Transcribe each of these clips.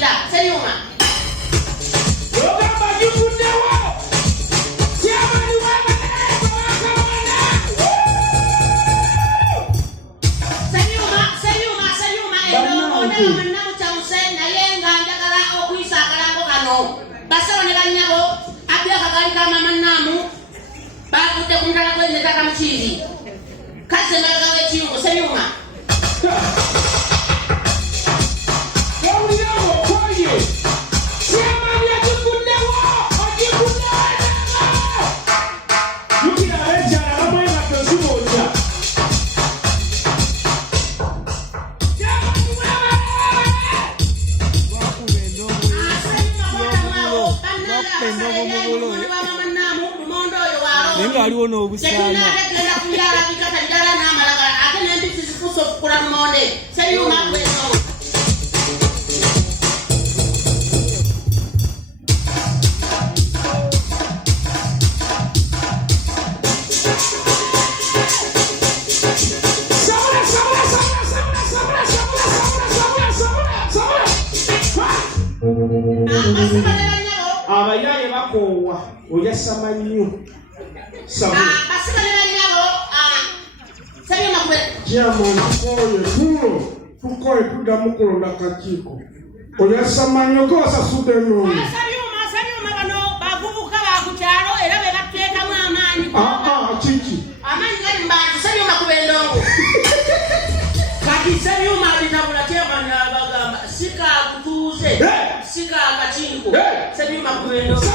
Wulira Seyuma. Ogamba gikuddewo. Kyamani wabana. Seyuma eno ona mutamusen naye nga njagala okuyisa akalango kano. Basawo ne bannyabo abya kagali ka mama Namu bakutte ku mutala gw'ennetaka mukiiri. Kase nagawe ekiyungu Seyuma. Gawulirawo okoye. Kyamani agikuddewo. Yukira abenjala bamwema tozibooja. Nenga aliwo n'obusaana. Abayaye bakoowa oyasama nnyo. Tukoye tuddamu kulonda kakiiko. Oyasama nnyo gosasudde ennungi. Seyuma bano bavubuka bakukyalo era be bateekamu amaanyi. Kiki? Amaanyi gali mbantu Seyuma kuba endongo. Kati Seyuma alitabula kyemani abagamba sika akutuuze sika akakiiko. Seyuma kuba endongo.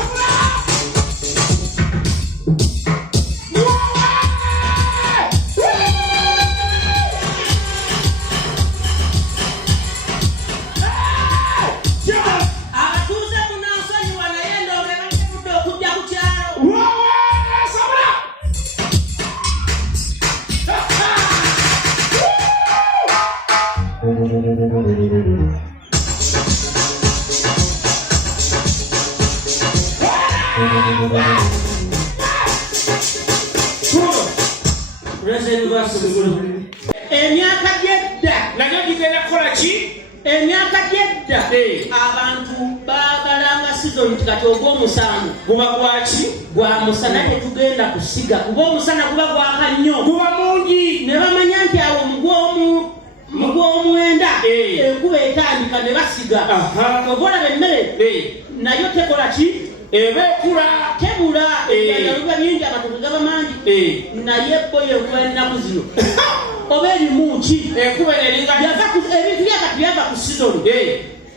Emyaka gyedda nayo gigenda kukola ki? Emyaka gyedda abantu baagalanga sizoni kati ogw'omusanvu guba gwaki? gwa musana tetugenda kusiga kuba omusana guba gwaka nnyo guba mungi ne bamanya nti awo mugw'omwenda enkuba etandika ne basiga obolaba emmere nayo tekola ki? Ebekula tebula ebiba bingi amatoke gaba mangi naye bo yenkuba ennaku zino oba erimu ki enkuba eringa ebintu byakati byava ku sizoni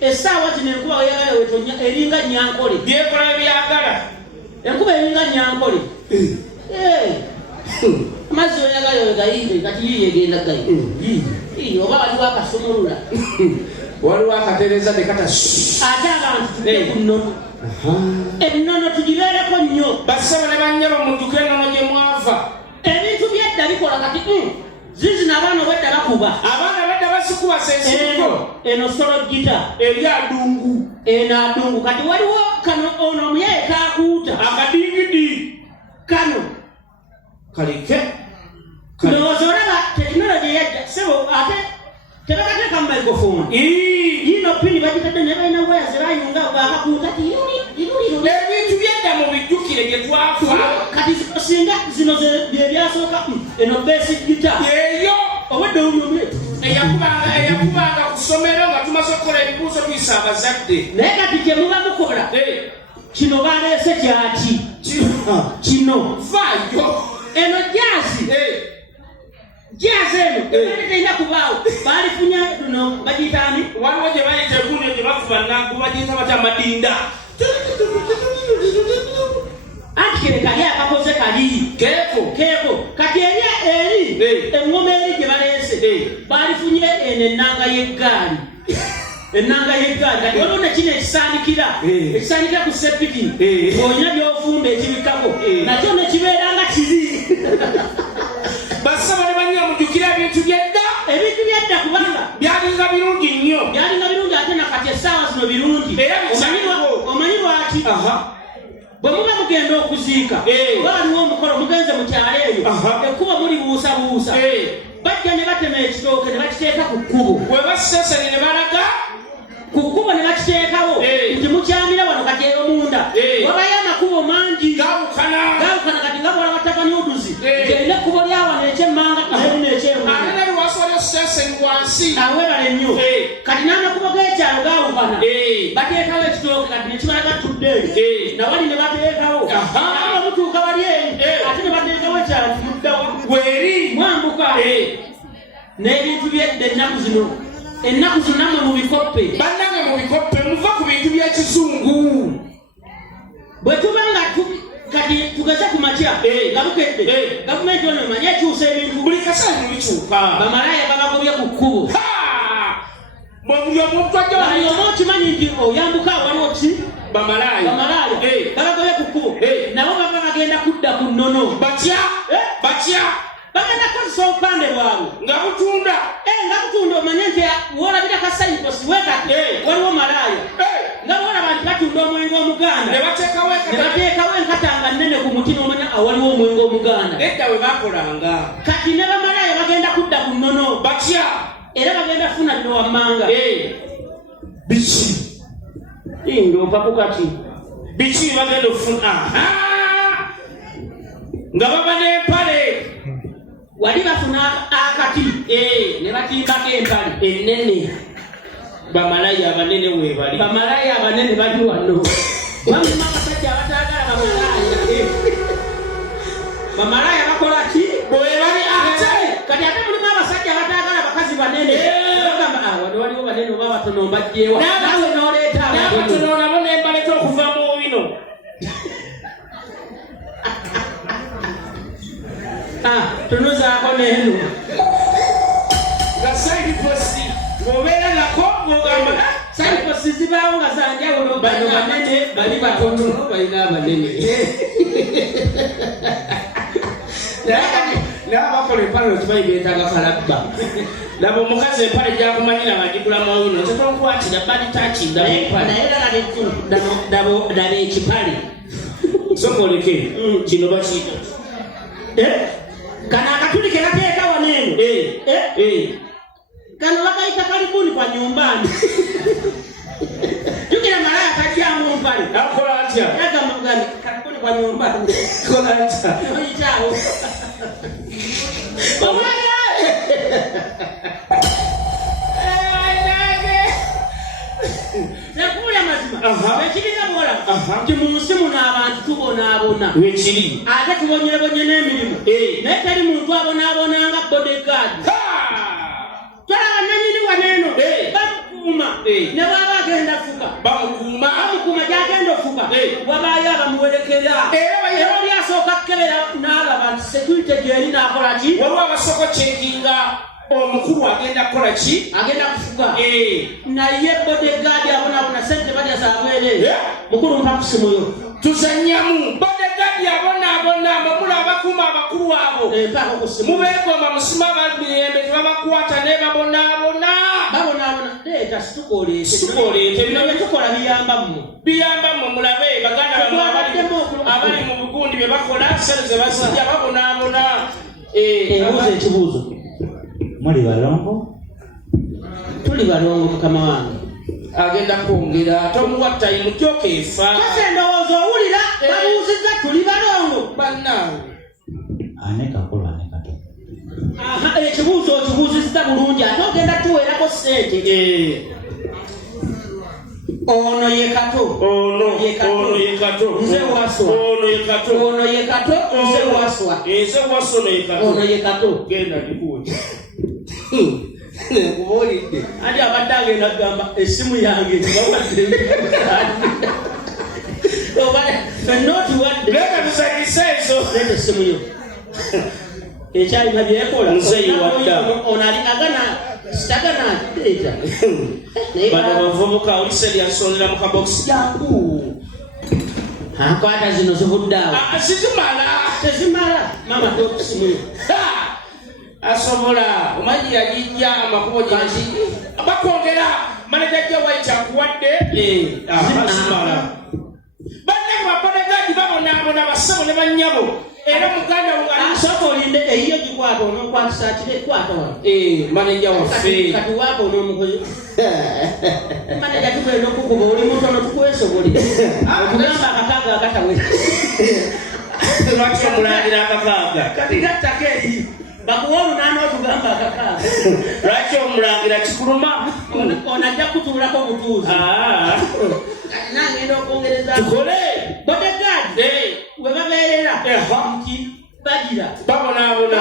essaawa zino enkuba weyagala wetonya eringa nyankole byekola ebyagala enkuba eringa nyankole amazzi oyagala wegayire kati yiyegenda gayi oba waliwo akasumulula waliwo akatereza tekata ate abantu tudde ku nnono ennono tugibeereko nnyo basaba ne bannyaba mudduke ennono gye mwava ebintu byedda bikola kati zizino abaana obwedda bakuba abaana badda basikuba sensiko eno solo gita eri adungu eno adungu kati waliwo kano ono omuyaye kakuuta akadingidi kano kalike ndowooza olaba tekinologi yajja sebo ate tebakateeka mu microphone yino pini bagitadde ne balina waya ze bayunga bakakuuta ti ebintu byedda mu bijjukire gye twafa kati singa zino byebyasooka eno basic gita yeeyo obwedde olumu eyakubanga ku ssomero nga tumaze okukola ebibuuzo tuyisa abazadde naye kati kye muba mukola kino baleese kyaki kino vaayo eno jazi eno teina kubaawo baalifunye luno bagiyitaani waliwo gye bayita egundi gye bakuba nangu bagiyita batya amadinda anti kene kali akakoze kali keeko kati eri engoma eri gye baleese baalifunye eno ennanga y'eggaali ennanga y'eggaali kati waliwo nekino ekisaanikira ku sepiki onya byofumba ekibikkako nakyo nekibeera nga kiri basaba ne banywa mujjukira ebintu byedda kubanga byalinga birungi nnyo ate nakati essaawa zino birungi omanyi lwaki bwe muba mugenda okuziika oba waliwo omukolo mugenze mu kyalo eyo ekkubo muli buusabuusa bajja ne batema ekitooke ne bakiteeka ku kkubo bwe basesene ne balaga ku kkubo ne bakiteeka bakiteekawo nti mukyamira wano kati eyo munda wabayo amakubo mangi gaawukana kati nga bwala batabani oduzi ng'erina ekkubo lyawano ekyemmanga erina ekyewansi awebale nnyo kati n'amakubo g'ekyalo gaawukana bateekawo ekitooke kati nekibalaga tudde nawali ne bateekawo aba mutuuka wali ate ne bateekawo ekyalo muddawa weri mwambuka n'ebintu byedda ennaku zino nammwe mu bikoppe bannange mu bikoppe muva ku bintu by'ekizungu bwe tuba nga kati tugeze ku matya nga bukedde gavumenti ono emanye ekyusa ebintu buli kaseera bikyuka bamalaya babagobye ku kkubo buli omu okimanyi nti oyambuka waliwo ki bamalaya babagobye ku kkubo nabo baba bagenda kudda ku nnono batya bagenda kukozesa obupande bwabwe nga butunda omanye nti woolabira kasayikosi wekati waliwo malaya nga boolaba nti batunda omwenge omuganda ne bateekawo enkatanga nnene ku muti n'omanya awaliwo omwenge omuganda edda we bakolanga kati ne bamalaya bagenda kudda ku nnono batya era bagenda kufuna bino wammanga biki ng'ovaku kati biki bagenda okufuna nga baba n'empale wali bafuna akati ne batimbako empale ennene bamalaya abanene weebali bali wano bamuma abasajja abataagala bamalaya bakola ki bwebali ate kati ate mulimu abasajja abataagala bakazi banene bagamba wano waliwo banene oba batono mbajjeewa nawe n'oleeta n'abatono nabo nembaleka okuva mu bino tunuzaako n'eno nga sayidiposi ng'obeera nako ng'ogamba sayidiposi zibaawo nga zanjawulo bano banene bali batono balina abanene n'abakola empale okimanyi beetaaga kalabba laba omukazi empale gyakumanyira bagigula mawuno tetookwatira balitakinda naye laba ekipale sokoleke kino bakiita kano akatuli ke bateeka wano eno kano bakayita karibuni kwa nyumbani jukira malaya kajjamu mpale akola atya yagamba mugani karibuni kwa nyumbani kola atya oyitaawo nekubulya mazima ekirina bwola nti mu nsi muno abantu tubonaabona wekiri ate tubonyebonye n'emirimu naye teri muntu abonaabona nga bodegaadi tolaba nanyini waneeno bamukuuma ne bwaba agenda fuka bamukuuma gyagenda ofuka wabaayo abamuwerekera era oli asooka kukebera n'alaba nti sekurite gyeri n'akola ki waliwo abasoko kyekinga omukulu agenda kukola ki agenda kufuga naye bodegaadi abonaabona sente balya zabwere mukulu mpa kusimuyo tuzannyamu bodegaadi abonaabona mumula abakuuma abakulu abo mpaka kusimu mubeegomba musima abamirembe tebabakwata ne babonaabona leeta situkoleete bino byetukola biyamba mmwe mulabe baganda abali mu bugundi bye bakola sente ze basijja babonaabona ebuuza ekibuuzo muli balongo tuli balongo mukama wange agenda kwongera ate omuwatta imutyoka efa kase ndowooza owulira babuuzizza tuli balongo bannaawe anekakola anekato ekibuuzo okibuuzizza bulungi ate ogenda tuweerako ssente ono ye kato nze waswa ono ye kato nze waswa ono ye kato genda ndikuwe nkubuulidde ati abadde agenda kugamba essimu yange tibawadde fenna otuwadde leeta tusagise ezo leeta essimu yo ekyalina byekola ono ali agana sitagana leeta bano bavubuka olise lyasonera mu kabokisi jangu akwata zino zivuddaawo tezimala mama tokusimu yo asobola omanyi yajijja amakubo gyansi bakwongera manejajja waita akuwadde asimala banne babodegaadi babonaabo bona basabo ne bannyabo era muganda asoko linde eyo gikwata onokwatisa kire kwata wa manager waffe kati wako onomukozi manager tukwenda okukuba oli mutono tukwesobole okugamba akakaaga akatawe lwaki omulangira akakaaga kati gattake bakuwolu nano tugamba akakaaga lwaki omulangira kikuluma onajja kutuulako butuuzi nangenda okwongereza tukole bodyguard we babeerera nti bagira babonaabona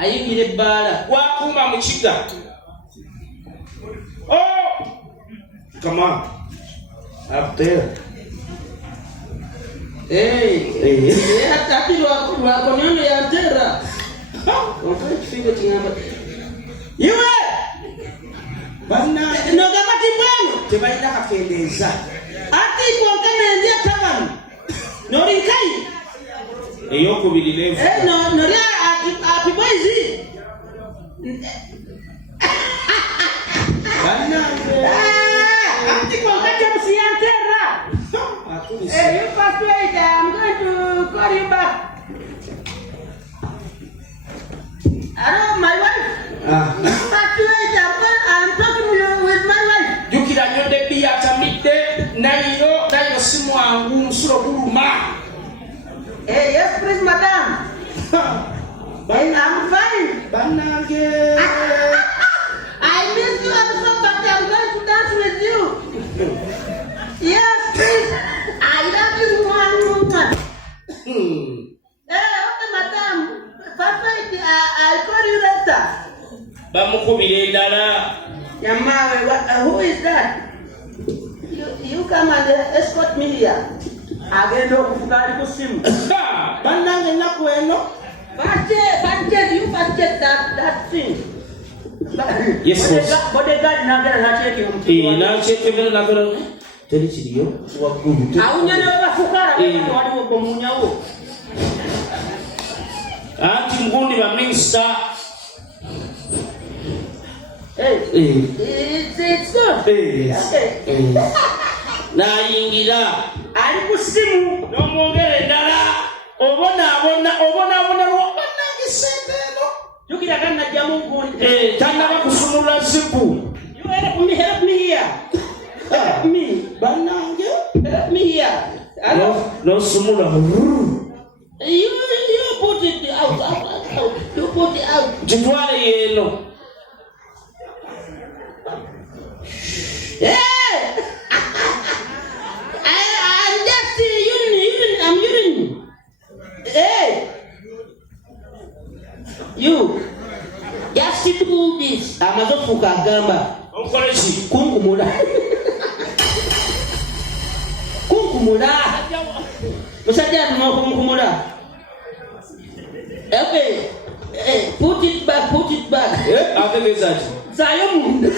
ayingira ebbaala wakumba mu kiga come on up there ati lwako nyono yantera okaikifiga kingamba iwe nogamba timbwano tebalina kakendeeza ati kwokenendia tabanu norinkai eyokubiri levu nori ati boizi ati kwokatya musiyantera you first wait, I'm going to call you back. Hello, my wife. You first wait, I'm talking with my wife. Jukira nyonde pia tamite nayo simu wangu msuro kuruma. Yes, please, madam. I'm fine. Banage. I miss you also, but I'm going to dance with you. Yes, please. I love you, one. Okay, madam. Perfect. I'll call you later. Bamukubire endala. Yamawe, who is that? You come and escort me here. Agenda okufugali ku simu. Bannange ennaku eno. Budget, you budget that thing. Yes, boss. Bodyguard nagera nacheke omutima. Nacheke nagera. Teri kiriyo waggulu. Awunyana bafukara waliwo bomunyawo. Anti ngundi ba minister. It's good. Okay. Nayingira ali ku simu n'omwongera endala obona lwabannange senteno jukira kannajjamu gundi tannaba kusunula zipu. You help me here. Help me. Bannange Help me here. n'osumula You put it out. You put it out. kitwale yeeno. I'm just urinating. Hey, you just do this. Amazofuka agamba. Okoleki Kunkumula. Musajja n'okunkumula. Okay. Put it back. ategeza ki Zayo munda.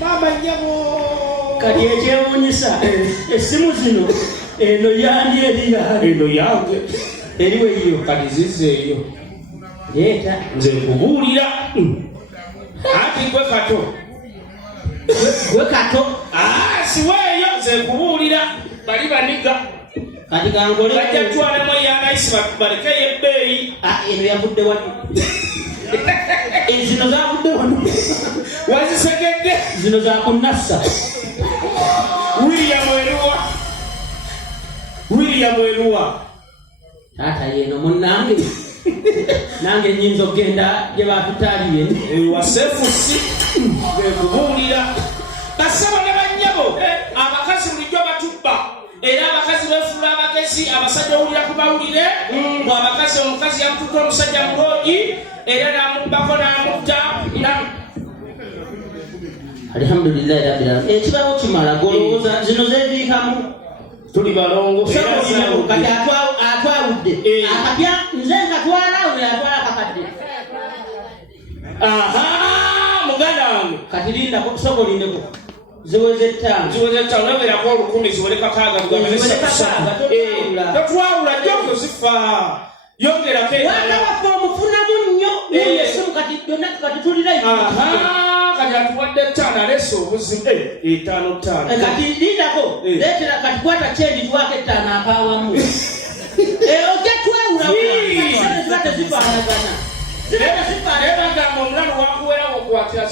baba nyabo Kati ekyewuunyisa essimu zino eno yandi eno yange eriwe iyo kati zizeeyo leeta nze nkubuulira anti gwe kato siweeyo nze nkubuulira bali baniga kati kangole bajja twalemu eyanayisi balekeyo ebbeeyi eno yavudde wano zino zavudde wano wazisegedde zino zakunnassa William eruwa taata yeeno munnange nange nnyinza okgenda gye batutaaliye wasefusi bekubuulira basaba ne bannyabo abakazi bulijjo batubba era abakazi befuula abagezi abasajja owulira ku bawulire abakazi omukazi yamutuka omusajja muloogi era namubbako namutta alhamdulillahi rabbil alamin ekibawo kimala golowooza zino zeeviikamu tuli balongo kati atwawudde akapya nze nkatwala oyo atwala akakadde muganda wange kati lindako sobolindeko ziweze ttaano naberako 10 ziwoleka kaaga totwawula jjoko zifa yongerako wakabafe omufunamu nnyo esimu kati byonna kati tulira kati atuwadde ttaano aleese obuzibu 5 kati lindako leetera kati kwata kyendi tuwako 5 akaawamu ojja twewula ziba tezifaanagana ebagamba omulalu wakuwerawo okwatira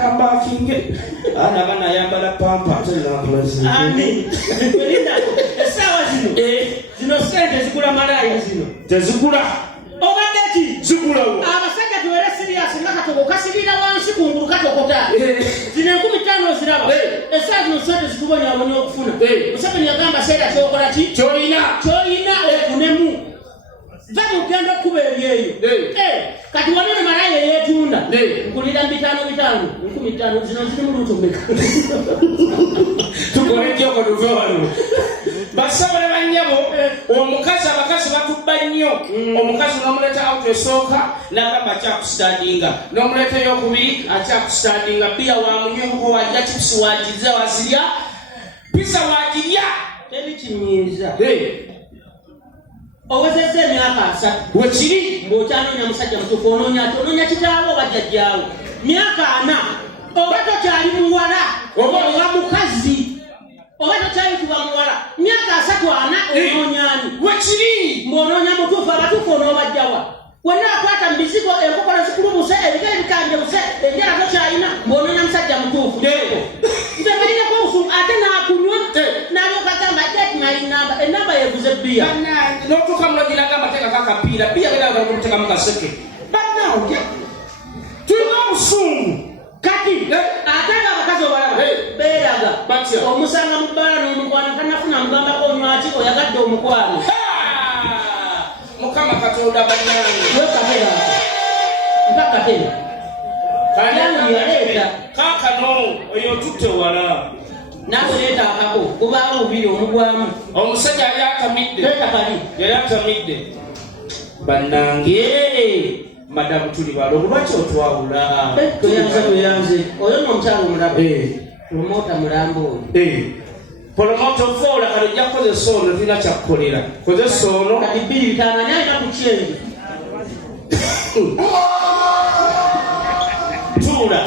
kambakinge ana banayambala pampa lindako essaawa zino sente zigula malaaya zino tezigula obadde ki zigulawo abasajja tuwere siriyasi nga katoko kasibira wansi kungulu katokota zino 50 ziraba essaawa zino sente zitubonyabonya okufuna museveni yagamba seera kyokola ki kyolina ofunemu va mugenda okuba ebyeyo kati wanene malaaya yeetunda nkulira 5 zino ziri mu lutomeka tukole kyoko tuvewano basabale banyabo omukazi abakazi batubba nnyo omukazi n'omuleeta out esooka n'agamba akyakusitandinga n'omuleeta ey'okubiri akyakusitandinga bbiya wamunyeko wajja chipusi wagize wazirya pisa wagirya teri kinyiiza owezezza emyaka 3 wekiri ng'okyanoonya musajja mutuufu onoonya kitaawo oba jjajjaawo myaka 4 oba tokyali muwala owa mukazi oba tokyayitibwa muwala myaka 3 onoonyaani wekiri ng'onoonya mutuufu abatuufu onoobajjawa wenna akwata mu bizigo enkokolo zikulubuse ebigere bikanjebuse enjala tokyalina ng'onoonya musajja mutuufu nze malinako obusungu ate n'akunywa n'alyoka gamba namba enamba yevuze bbiya n'otuuka mulogiraga amateeka kakapiira bbiya beeragamutekamu kaseke bannange tulina obusungu kati ate nga abakazi obalaba beeraga omusanga mu bbala n'omukwano kanafuna mugambako onywaki oyagadde omukwano mukama katonda bannange wekatera mpakatera yangu yaleeta kaakano oyo tutte wala nawe leeta akako kubaawo bubiri omugwamu omusajja yali atamidde leeta kali yali atamidde bannange madamu tuli balo lwaki otwawula toyanze oyo n'omukyalo omulabe promota mulambo promota ofoola kale ojja kukozesa ono tulina kyakukolera kozesa ono kati 2 naye alina ku kyengi tuula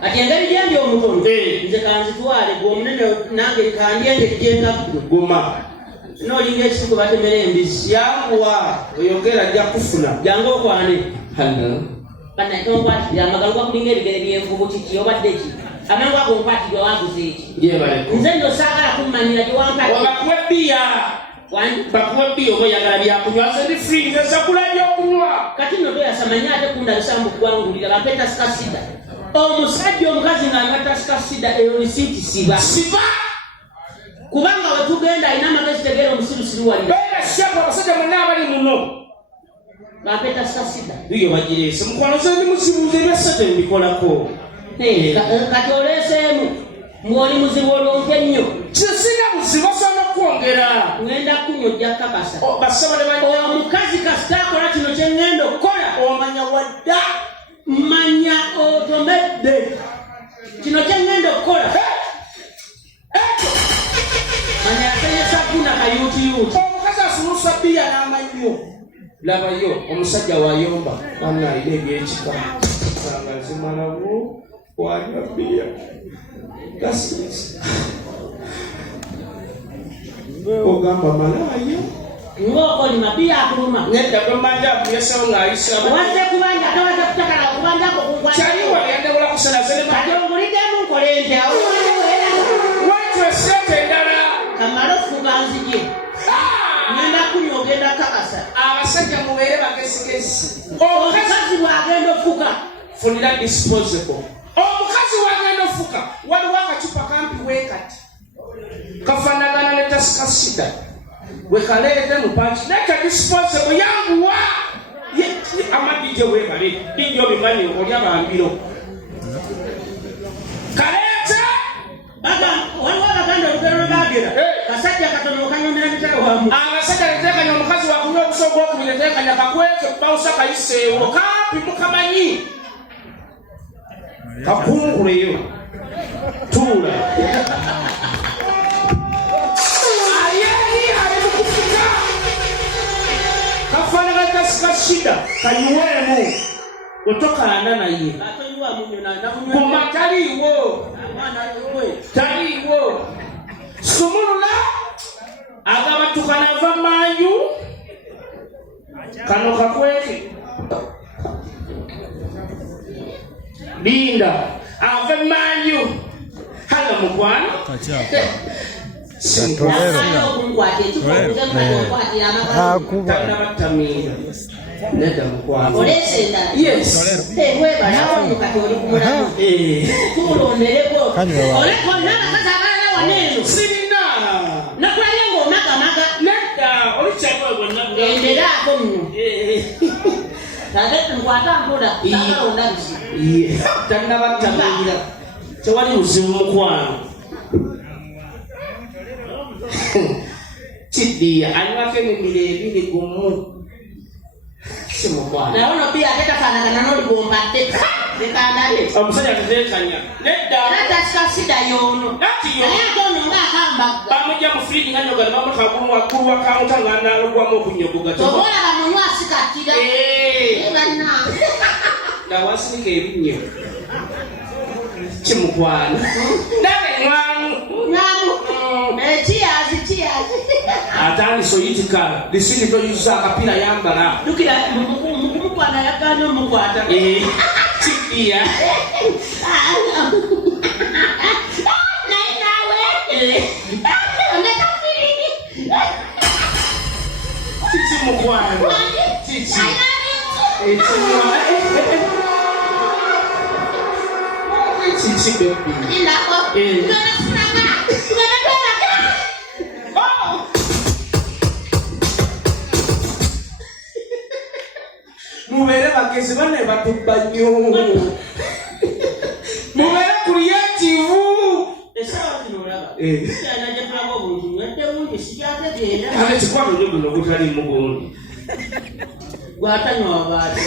kati engeri gyendi omutono nze kanzitwale gwe omunene nange kandyenje kigenga guma n'olinga ekisiko batemera embizi yanguwa oyogera ajja kufuna jangu okwane bannange amagalu gakulinga ebigere byenvubu kiki obadde ki amangu ago nkwatibwa wanguza eki nze ndo saagala kummanyira bakuwe bbiya oba oyagala byakunywa nze ndi free nze sakula ebyokunywa kati nno toyasamanya ate kundabisambu kugwangulira bampeta sikasida omusajja omukazi ng'angata sikasida eyo lisiiti siba kubanga wetugenda alina amagezi tegeera omusirusiru walira abasajja mwenna abali muno bampeta sikasida iyo bagireese mukwano ze ndi muzibuuza ebyasate mbikolako kati oleeseemu ng'oli muzibu olwonke nnyo kisina muzibu asaana okwongera ŋŋenda kunywa ojja kakasa basabale omukazi kasita akola kino kye ŋŋenda okukola omanya wadda manya otomedde kino kye ŋŋenda okukola manya yasenyesa guna kayuutiyuuti omukazi asulusa bbiya n'amanyo labayo omusajja wayomba bana alina ebyekika anga zimalawo wanywa bbiya gasinisa ogamba malaya ng'okolima bbiya akuluma nedda gwemanja akuyesewo ng'ayisaba wazze kubanja tawazze kutakala okubanjako kyaliwa yandewula kusala kati onguliddemu nkole ntya waitu esente endala kamala ofuba nzije ngenda kunywa ogenda kakasa abasajja mubeere bagesigezi omukazi bw'agenda ofuka funira disposable omukazi wagenda ofuka waliwo akacupa kampi weekati kafanagana ne tasikasida wekaleete mupanki neka disposable yanguwa amadije webale dijja obimanyi oli abambiro kaleete waliwo abaganda olugero lwe baagera kasajja katono okanyomera mitale wamu abasajja letekanya omukazi wakunywa obusa ogwokubiri letekanya kakweke bawusa kayiseewo kampi mukamanyi kakunguleyo tuula ayeri ali mukufuka kafanagana kasikasida kayiweemu otokaana naye kuma taliiwo sumulula agabatukana ava manju kano kakweke linda ava manju hanga mukwano Neda mukwano. Olesenda. Yes. Wewe banawo mukatoli kumulamu. Tulondereko. Oleko naba kazabana waneno. Sirina. Nakulayengo maga. Neda olichagwa gonna. Enderako mno. Tade nkwata mpoda. Takalonda bisi. Tanna batamira. Tewali muzimu mukwano. Chidi anywake mimile ebiri gumu. Naona pia atakafanana n'olibombatte lekandale omusajja ateteekanya nedda natasasida yono naye tono ng'akamba bamujja mu fiidi nga nno gano bamukagulu waggulu wa kaunta ng'anaalugwamu okunyogoga obola bamunywa asikattira banna nga wasinika ebinnyo kimukwana nabe ngwamu kiyazi atandise oyitika lisini toyuza akapiira yambala dukira mukwana yakanya omukwata kidiya kikimukwano mubeere bagezi bane batubba nnyo mubeere kuryativu ate kikwata nyo guno gutali mugundi gwatanywa abantu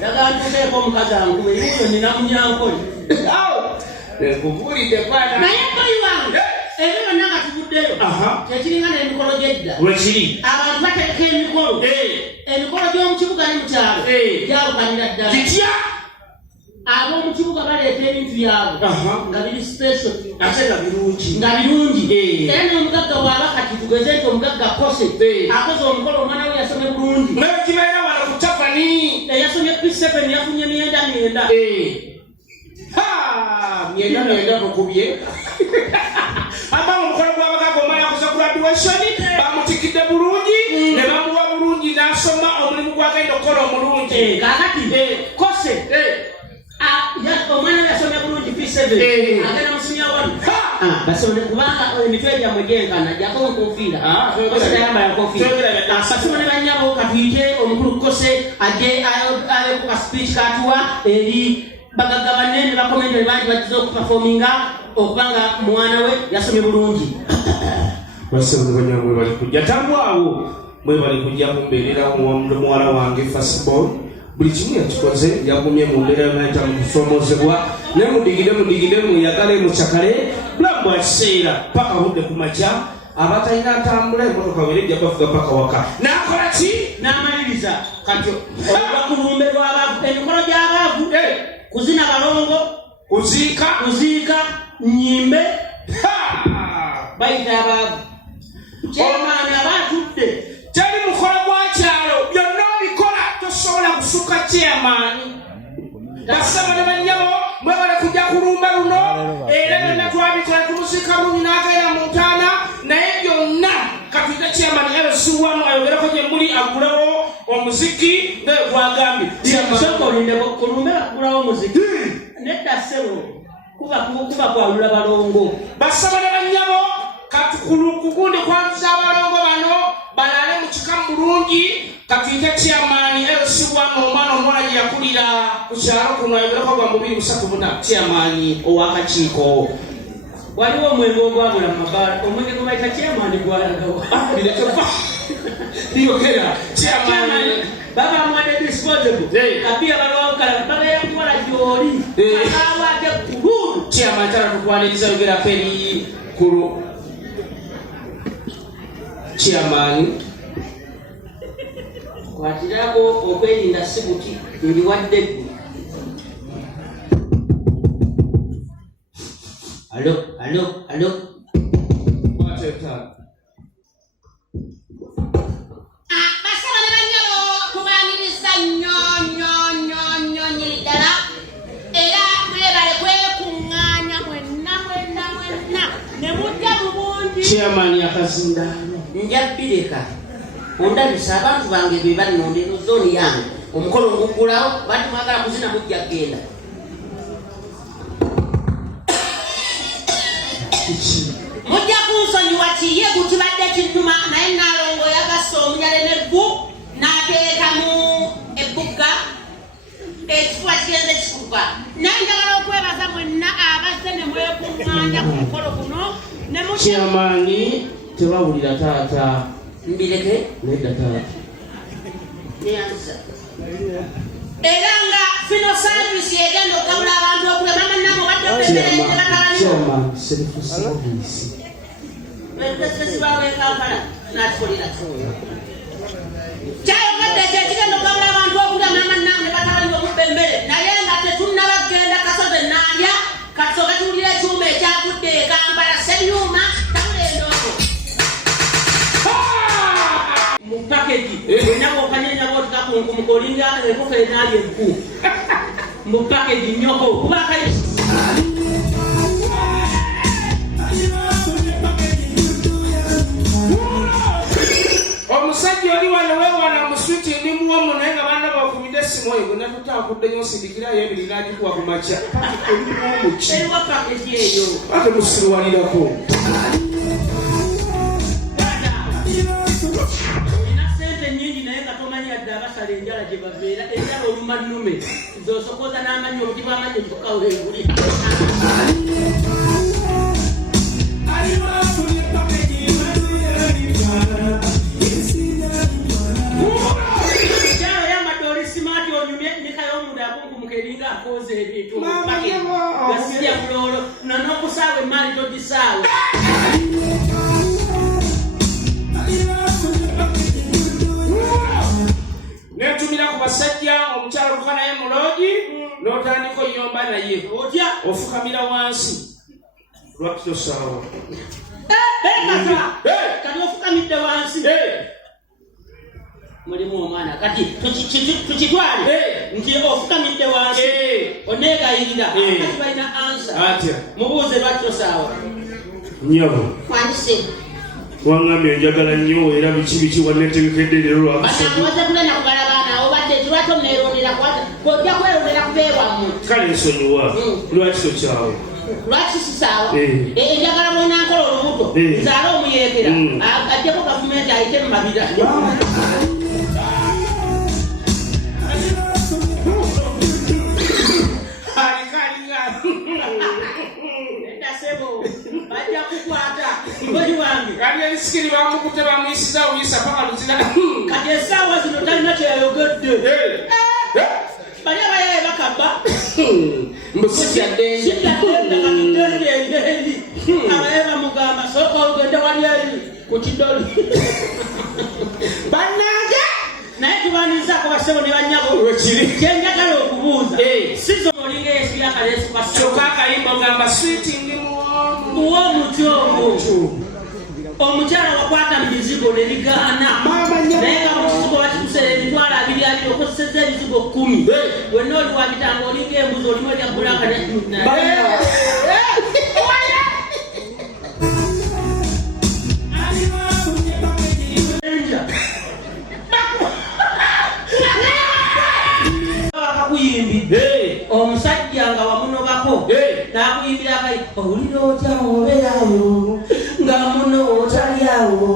lagantuteeko omukazi angube eyo nina munyankole nkuvulidde kwana naye koyi wange ebyo byonna nga tuvuddeyo tekiringa n'emikolo gy'edda wekiri abantu bateeka emikolo gy'omu kibuga ne mu kyalo gyawukanira ddala kitya ab'omu kibuga baleeta ebintu byabwe nga biri special ate nga birungi era n'omugagga bw'aba kati tugeze nti omugagga kose akoze omukolo omwana we yasome bulungi nekibeera wano ku tafani eyasomye P7 yafunye myenda myenda mukubye aba omukolo gw'abagagga omwana yakoze graduation bamutikidde bulungi ne bamuwa bulungi n'asoma omulimu gw'agenda okukola omulungi kakati kose omwana yasomye bulungi P7 agenda musomya wano basomye kubanga emitwe gyammwe gyenkana jako enkofiira osayamba yakofiira basomye banyabo katuyite omukulu kose ajje aleko ka speech katuwa eri bagagga banene bakomendere bangi bakiza okuperforminga okubanga mwana we yasomye bulungi basomye mwe bali kujja tambwawo mwe bali kujja kumbeerera muwala wange fastball buli kimu yakikoze yagumye mu mbeera yonayita mu kusoomozebwa ne mudigide muyagale mucakale bulamu bwa kiseera paka budde ku makya abatalina atambula emotoka werejja bavuga paka waka nakola ki n'amaliriza kati olubakulumbe lw'abavu emikolo gy'abavu kuzina balongo kuziika nyimbe bayita abavu kyemaani abatudde teri mukolo gwa kyalo byonna obikola tosobola kusuka kyemaani basaba ne bannyabo mwe bale kujja kulumba luno era byonna twabikola tumusiika bulungi n'agenda mu ntaana naye byonna katuyita kyemaani ebesuwanu ayogereko gye muli agulewo omuziki nga gwagambye kulumbe akugulawo omuziki nedda ssebo kuba kwalula balongo basaba ne bannyabo katukugundi kwantuza abalongo bano balale mu kikamu bulungi katuyite kyamaani erosibwamu omwana omuwala gye yakulira ku kyalo kuno ayogereko gwa 234 kyamaani owakakiiko waliwo omwenge ogwabula mu mabaala omwenge gwe bayita kyamaani gwalagawa liyogera kyamaani baba mwadde disposable kabiya balwakala bagaya kukola gyoli akawate kululu kyamaani tala tukwaniriza yogerako eri kulu kyamaani kwatirako okwerinda sibuti ndiwadde Allo. What a time. Basaba ne banyalo kubaniriza nnyo nyiridala era mwebale kwekuŋŋaanya mwenna ne mujja mu bungi. Chairman yakazinda Njabireka ondabisa abantu bange be bali mu ndeno zone yange omukolo ngugulawo bati mwagala kuzina mujja genda. Mujja kunsonyiwa kiye kukibadde kinnuma naye Nalongo yagassa omunyale n'eggu n'ateeka mu ebbuga ekifuba kigenze kikuba. Naye njagala okwebaza mwenna abazze ne mwekuŋŋaanya ku mukolo guno ne Chairman tebawulira taata mbireke nedda taata neyanza era nga fino service egenda okabula abantu okulema bannamo badde obebereetebakalaniwo Chairman self-service Kampala n'atukolera kyayogadde kyekigenda okabula abantu okulema bannamo ne bakalaniwo mubba emmere naye nga tetunnabagenda kasoze nandya katusoka tuwulira ekyuma ekyavudde e Kampala sebyuma tabula endongo mu package enako okanyenya botikakunkumu olinga enkoko enaali enku mu package nnyoko kuba kayi omusajja oli wano weewana mu switi ndi muwomu naye nga banna bakumidde essimu eyo gonna tutaakudde nyo osindikirayo ebiri n'agikuwa ku makya oli muwomu ki eriwa package eyo ate musirwanirako olina sente nnyingi naye nga tomanyi adde abasala enjala gye babeera enjala olumanume zosokoza n'amanyi obuti bw'amanyi tukawulenguli kyalo yambadde oli simaati onyumye nikayo omuntu akunkumuka eringa akooza ebintu gasirya buloolo n'okusaawa emaali togisaawe netumira ku basajja omukyalo kuka naye muloogi n'otandika oyomba naye otya ofukamira wansi lwaki tosaawa kati ofukamidde wansi mulimu omwana kati tukitwale nti ofukamidde wansi oneegayirira kati balina ansa atya mubuuze lwaki tosaawa nyabo kwandise wangambye njagala nnyo era biki wannetegekedde leero lwakusatu banakuwaza kulenya kugala baana obadde tulwate oneerondera kojja kwerondera kubeewamu kale nsonyiwa lwaki tokyawo lwaki sisaawa enjagala bwonankola olubuto nzaala omuyeekera ajjeko gavumenti ayite mu mabira bajja kukwata ngoli wange kali erisikiri bamukute bamuyisiza oyisa paka luzina kati essaawa zino talina kyeyayogedde bali abayaye bakaba mbusijjaddenje katidendekatidendenderi abaye bamugamba sooka olugende wali eri ku kidoli bannange naye tubanirizaako basebo ne bannyabo wekiri kyenjagala okubuuza sizo olinga esibyakalesi kyokka akayimba ogamba switi ndi muwomuti ogwo omukyala wakwata mu bizigo ne bigaana naye nga mu kizigo bakitusera emitwalo 2 okoseza ebizigo 10 wenna oli wabitanga olinga embuzi olimu erya bulaka bakakuyimbidde omusajja nga wamunobako n'akuyimbira akayi owulira otya obeerawo nga muno otalyawo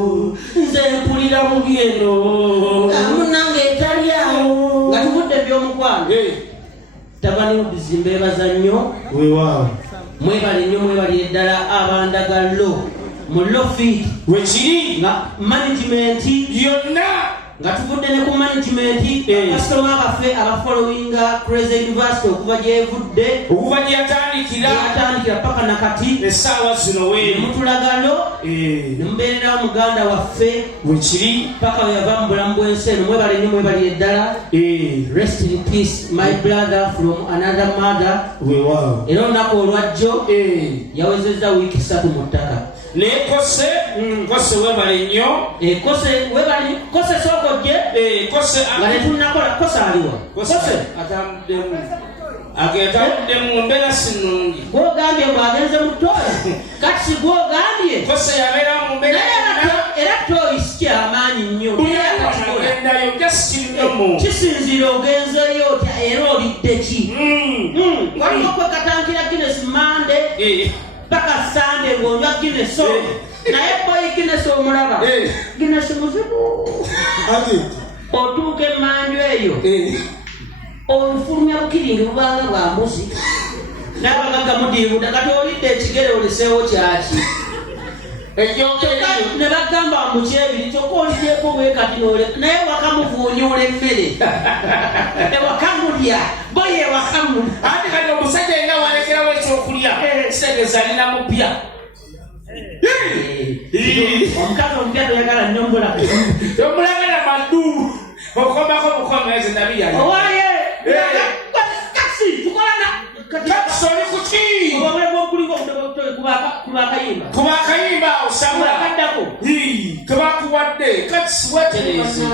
nze mpulira mu byeno nga munange etalyawo nga tuvudde ebyomukwano tabani bizimba ebaza nnyo weewaawo mwebale nnyo mwebalire ddala abandagalo mu lofit wekiri nga management yonna nga tuvudde ne ku management kasitoma baffe abafollowinga Crazy University okuva gyevudde okuva gyeyatandikira paka nakati essaawa zino weeri mutulagalo ne mubeererawo muganda waffe bwekiri paka we yava mu bulamu bw'ensi eno mwebale nnyo mwebali eddala rest in peace my brother from another mother weewaawo era olunaku olwajjo yawezezza wiiki 3 mu ttaka naye kose webale nnyo kose sookojje nga netunakola kose aliwa kose agendamuddemu mbeera sinungi gwogambye ngwagenze mu ttooyi kati si gwogambye kose yabeera mu mbeera era ttooyi si kyamaanyi nnyo gendayo jasikirinomu kisinziira ogenzeyo otya era olidde ki waliwo kwekatankira Guinness Mande paka Sande ng'onywa Guinness naye boyi Guinness omulaba Guinness muzibu otuuka emmanju eyo olufulumya bukiringi bubanga bwa mbuzi n'abagagga mudiibuda kati olidde ekigere oliseewo kyaki ne bagamba mukyebiri kyokka olidyeko bwekati naye wakamuvuunyuula emmere ewakamulya boyi ewakamulya ati kati omusajja yenga walekerawo ekyokulya kitegeeza alina mupya omukazi omupya toyagala nnyo omulagala maddu okomako bukomeze nabiyali owaye kasi tukolana oli kuki obulemu okulinga obutoyi kuba akayimba osabula kaddako kebakuwadde kati siwetereze